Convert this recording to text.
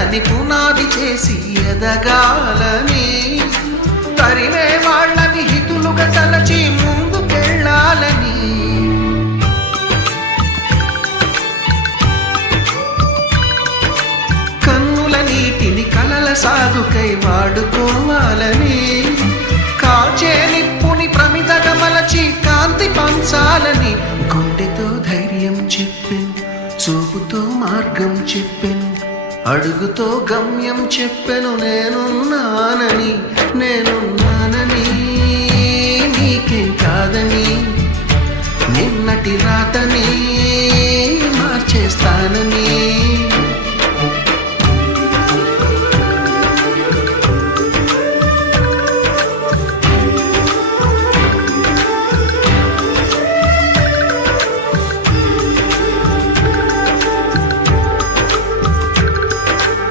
వాళ్ళని పునాది చేసి ఎదగాలని, తరిమే వాళ్ళని హితులుగా తలచి ముందుకెళ్ళాలని. కన్నుల నీటిని కలల సాగుకై వాడుకోవాలని, కాచే నిప్పుని ప్రమిదగా మలచి కాంతి పంచాలని. గుండెతో ధైర్యం చెప్పెను, చూపుతో మార్గం చెప్పెను, అడుగుతో గమ్యం చెప్పెను. నేనున్నానని నీకేం కాదని, నిన్నటి రాతని మార్చేస్తానని.